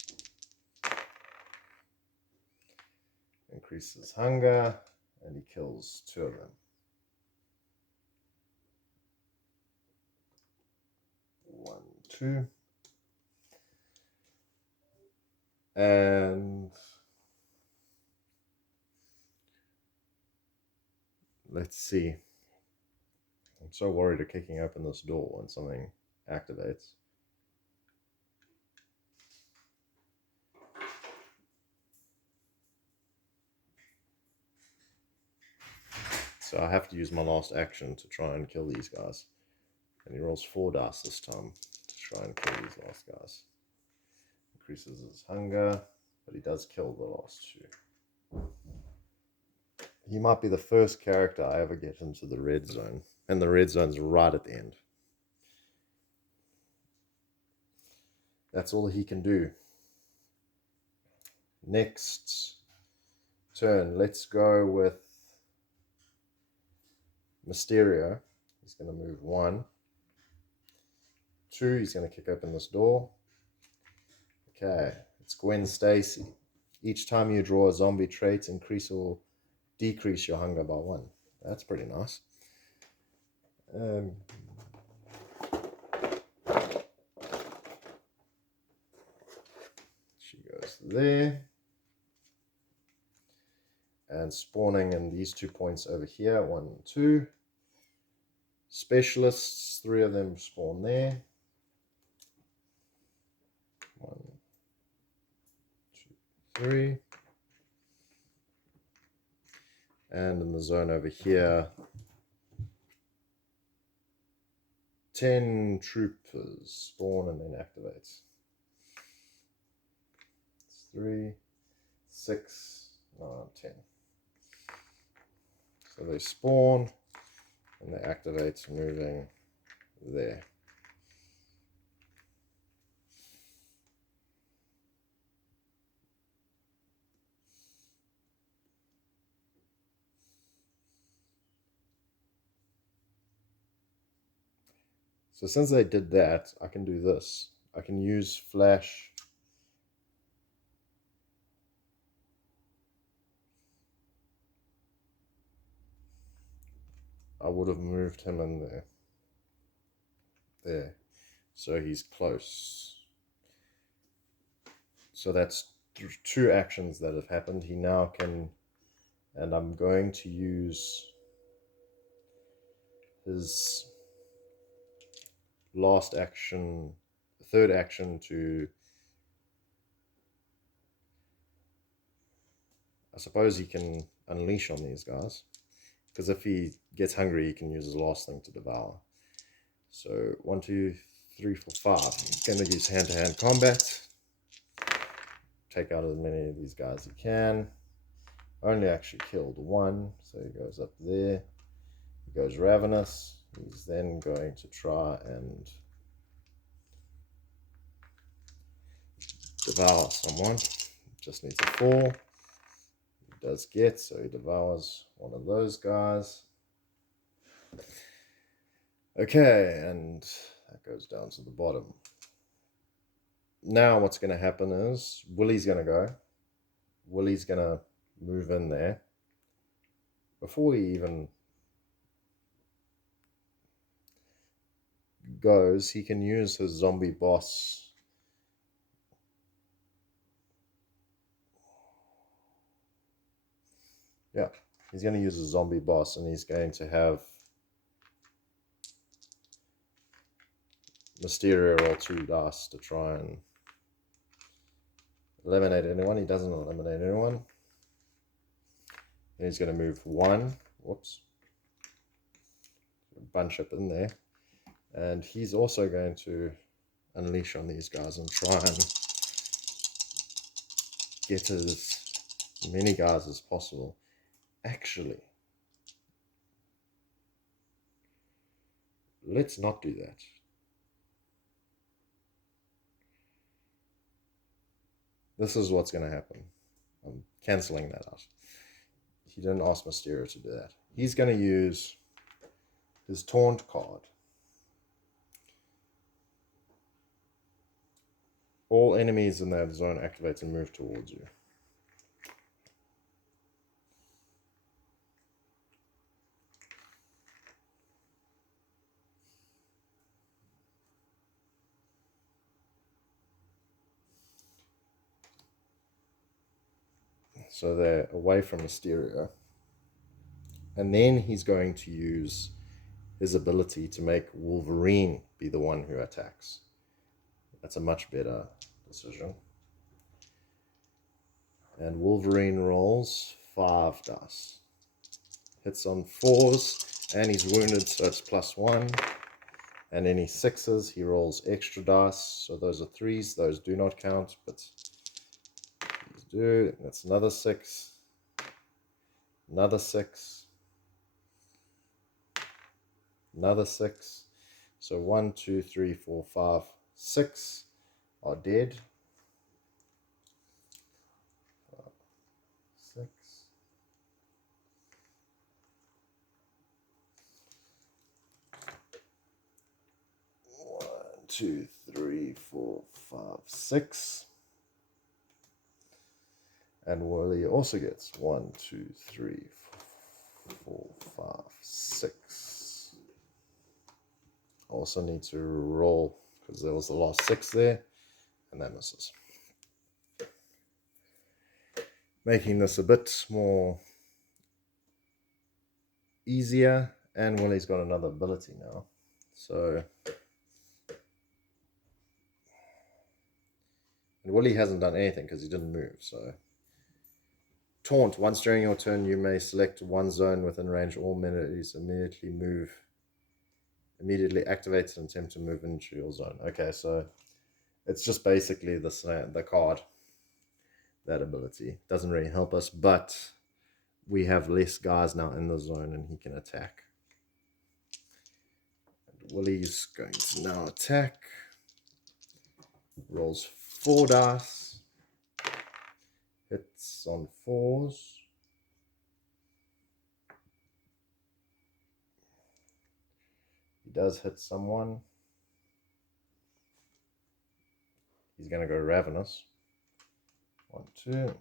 Increases hunger, and he kills 2 of them. 1, 2. And let's see. I'm so worried of kicking open this door when something activates. So I have to use my last action to try and kill these guys. And he rolls 4 dice this time to try and kill these last guys. Increases his hunger, but he does kill the last 2. He might be the first character I ever get into the red zone. And the red zone's right at the end. That's all he can do. Next turn, let's go with Mysterio. He's going to move 1. 2, he's going to kick open this door. Okay, it's Gwen Stacy. Each time you draw a zombie trait, increase or decrease your hunger by 1. That's pretty nice. She goes there. And spawning in these 2 points over here, 1 and 2. Specialists, 3 of them spawn there. 1, 2, 3. And in the zone over here, 10 troopers spawn and then activates. 3, 6, 9, 10. So they spawn and they activate moving there. So since they did that, I can do this. I can use flash. I would have moved him in there. There. So he's close. So that's 2 actions that have happened. He now can, and I'm going to use his last action, third action to, I suppose he can unleash on these guys. Because if he gets hungry, he can use his last thing to devour. So 1, 2, 3, 4, 5. He's going to use hand-to-hand combat. Take out as many of these guys as he can. Only actually killed 1, so he goes up there. He goes ravenous. He's then going to try and devour someone. Just needs a 4. He does get, so he devours one of those guys. Okay, and that goes down to the bottom. Now what's going to happen is Willie's going to go. Willie's going to move in there. Before he even goes, he can use his zombie boss. Yeah, he's going to use a zombie boss, and he's going to have Mysterio roll 2 dice to try and eliminate anyone. He doesn't eliminate anyone. And he's going to move 1. Whoops. Bunch up in there. And he's also going to unleash on these guys and try and get as many guys as possible. Actually, let's not do that. This is what's going to happen. I'm cancelling that out. He didn't ask Mysterio to do that. He's going to use his Taunt card. All enemies in that zone activate and move towards you. So they're away from Mysterio. And then he's going to use his ability to make Wolverine be the one who attacks. That's a much better decision. And Wolverine rolls 5 dice. Hits on 4s, and he's wounded, so it's +1. And any 6s, he rolls extra dice. So those are 3s. Those do not count, but these do. That's another 6. Another 6. Another 6. So 1, 2, 3, 4, 5, 6 are dead. 6. 1, 2, 3, 4, 5, 6. And Wally also gets 1, 2, 3, 4, 5, 6. Also need to roll because there was the last 6 there, and that misses. Making this a bit more easier, and Wally's got another ability now. So, and Wally hasn't done anything because he didn't move, so. Taunt. Once during your turn, you may select one zone within range. All enemies immediately activates and attempt to move into your zone. Okay, so it's just basically the card. That ability doesn't really help us, but we have less guys now in the zone and he can attack. And Willie's going to now attack. Rolls 4 dice. Hits on 4s. He does hit someone. He's going to go Ravenous. 1, 2.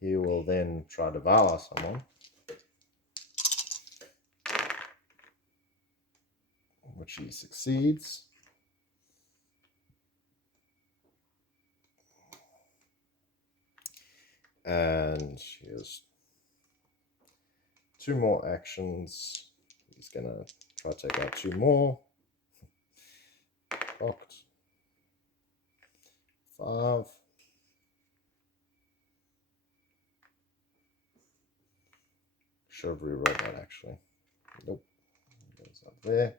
He will then try to devour someone. Which he succeeds. And he has 2 more actions. He's going to try to take out 2 more. Blocked. 5. Should have rewrote that actually. Nope. Goes up there.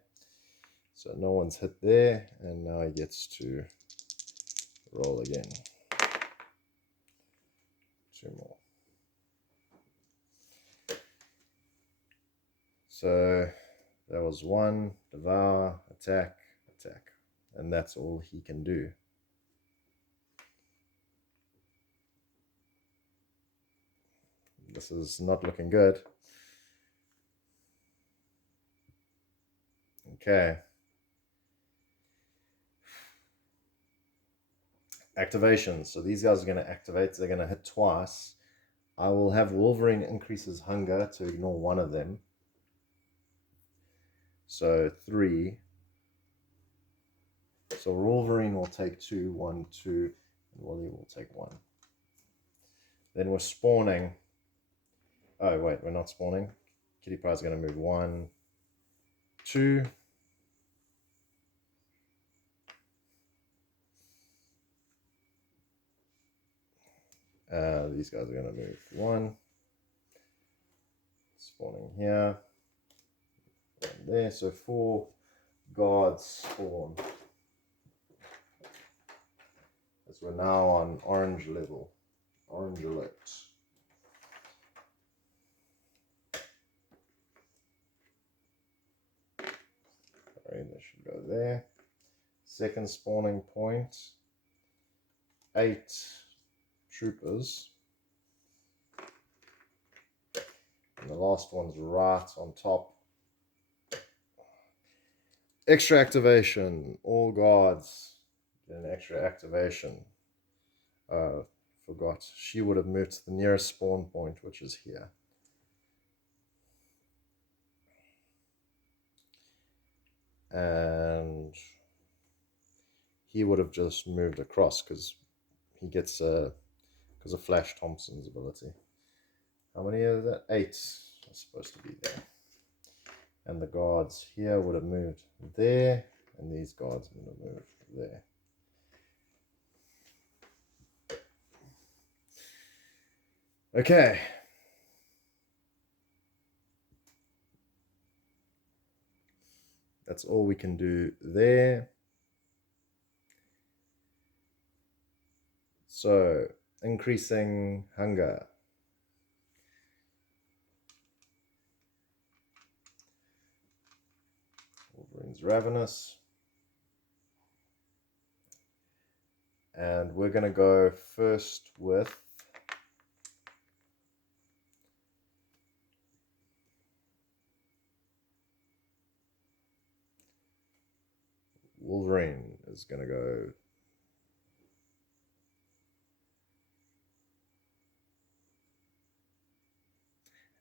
So no one's hit there, and now he gets to roll again. 2 more. So that was 1, devour, attack, attack. And that's all he can do. This is not looking good. Okay. Activation. So these guys are going to activate. They're going to hit twice. I will have Wolverine increase his hunger to ignore one of them. So 3. So Wolverine will take 2, 1, 2, and Wooly will take 1. Then we're spawning. Oh, wait, we're not spawning. Kitty Pry's going to move 1, 2. These guys are going to move 1. Spawning here. 1 there. So 4 guards spawn. As we're now on orange level. Orange alert. Alright, that should go there. Second spawning point. 8 troopers. And the last one's right on top. Extra activation. All guards get an extra activation. Forgot. She would have moved to the nearest spawn point, which is here. And he would have just moved across because he gets because of Flash Thompson's ability. How many is that? 8 are supposed to be there. And the guards here would have moved there, and these guards would have moved there. Okay. That's all we can do there. So, increasing hunger. Wolverine's ravenous. And we're going to go first with Wolverine is going to go.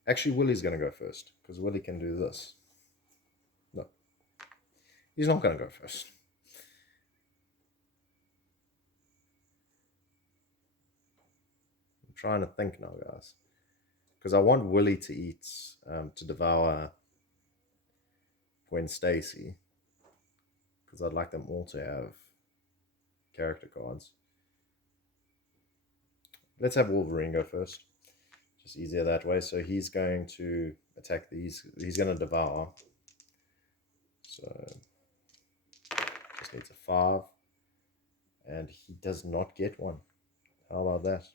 Actually, Willie's going to go first because Willie can do this. No, he's not going to go first. I'm trying to think now, guys, because I want Willie to eat, to devour Gwen Stacy, because I'd like them all to have character cards. Let's have Wolverine go first. Just easier that way. So he's going to attack these. He's going to devour. So just needs a 5. And he does not get one. How about that?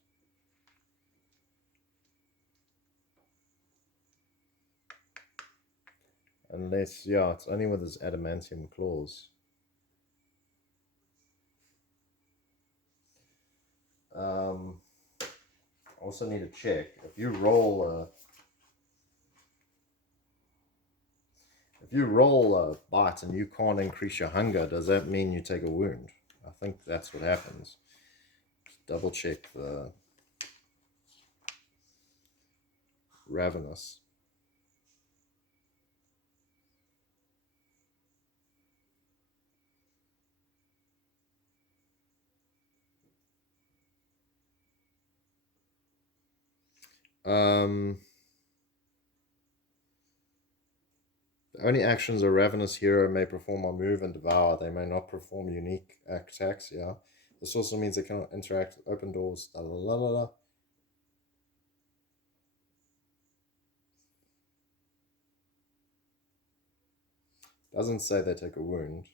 Unless, yeah, it's only with his adamantium claws. I also need to check. If you roll a bite and you can't increase your hunger, does that mean you take a wound? I think that's what happens. Just double check the ravenous. The only actions a ravenous hero may perform are move and devour. They may not perform unique attacks. Yeah, this also means they cannot interact with open doors. La, la, la, la, la. Doesn't say they take a wound.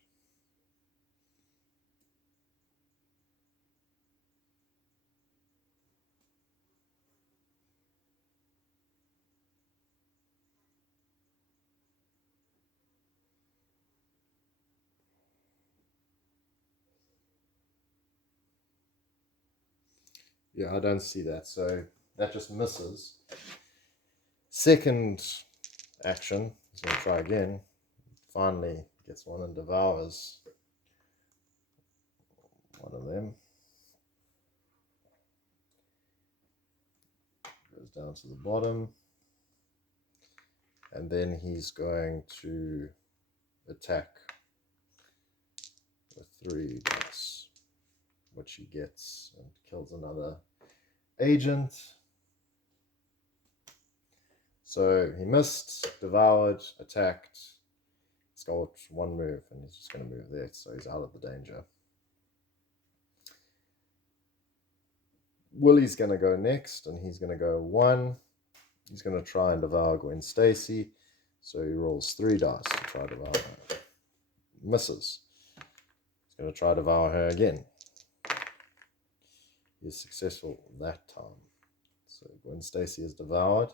Yeah, I don't see that, so that just misses. Second action, he's going to try again. Finally gets one and devours one of them. Goes down to the bottom. And then he's going to attack with 3 dice, which he gets and kills another agent. So he missed, devoured, attacked. He's got 1 move, and he's just going to move there, so he's out of the danger. Willie's going to go next, and he's going to go 1. He's going to try and devour Gwen Stacy. So he rolls 3 dice to try to devour her. Misses. He's going to try to devour her again. He's successful that time. So Gwen Stacy is devoured.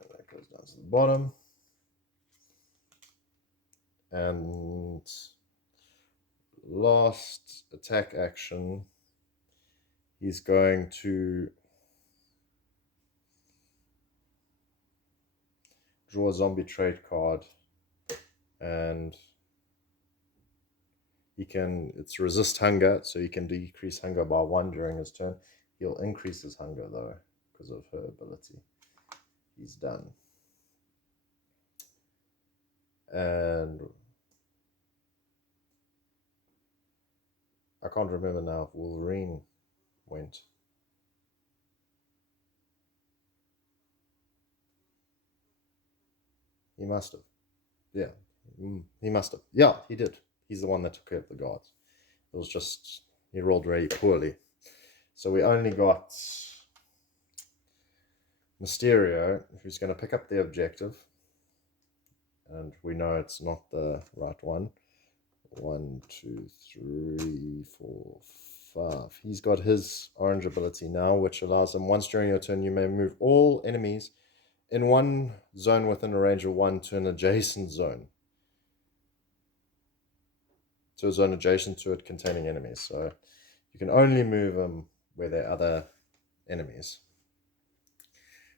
And that goes down to the bottom. And last attack action, he's going to draw a zombie trait card, and he can, it's resist hunger, so he can decrease hunger by 1 during his turn. He'll increase his hunger though, because of her ability. He's done. And I can't remember now if Wolverine went. He must have. Yeah, he must have. Yeah, he did. He's the one that took care of the guards. It was just, he rolled really poorly. So we only got Mysterio, who's going to pick up the objective. And we know it's not the right one. 1, 2, 3, 4, 5. He's got his orange ability now, which allows him, once during your turn, you may move all enemies in one zone within a range of 1 to an adjacent zone. To a zone adjacent to it containing enemies. So you can only move them where there are other enemies.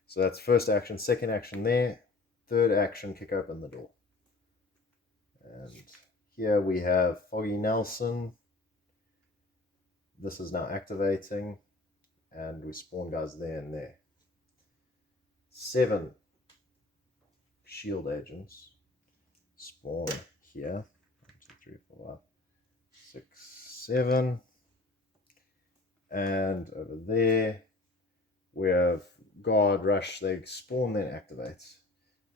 So that's first action. Second action there. Third action, kick open the door. And here we have Foggy Nelson. This is now activating. And we spawn guys there and there. 7 S.H.I.E.L.D. agents spawn here. 1, 2, 3, 4, 5, 6, 7. And over there we have guard rush. They spawn then activate.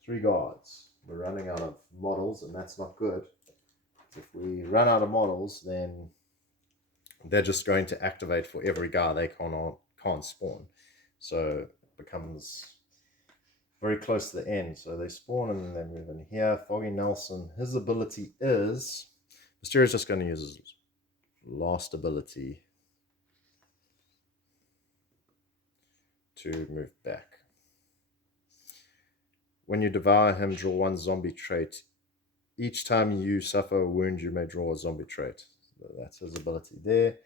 3 guards. We're running out of models, and that's not good. If we run out of models, then they're just going to activate for every guard. They can't spawn. So it becomes very close to the end. So they spawn and then they move in here. Foggy Nelson, his ability is, Mysterio's just going to use his last ability to move back. When you devour him, draw 1 zombie trait. Each time you suffer a wound, you may draw a zombie trait. So that's his ability there.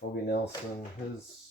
Foggy Nelson, his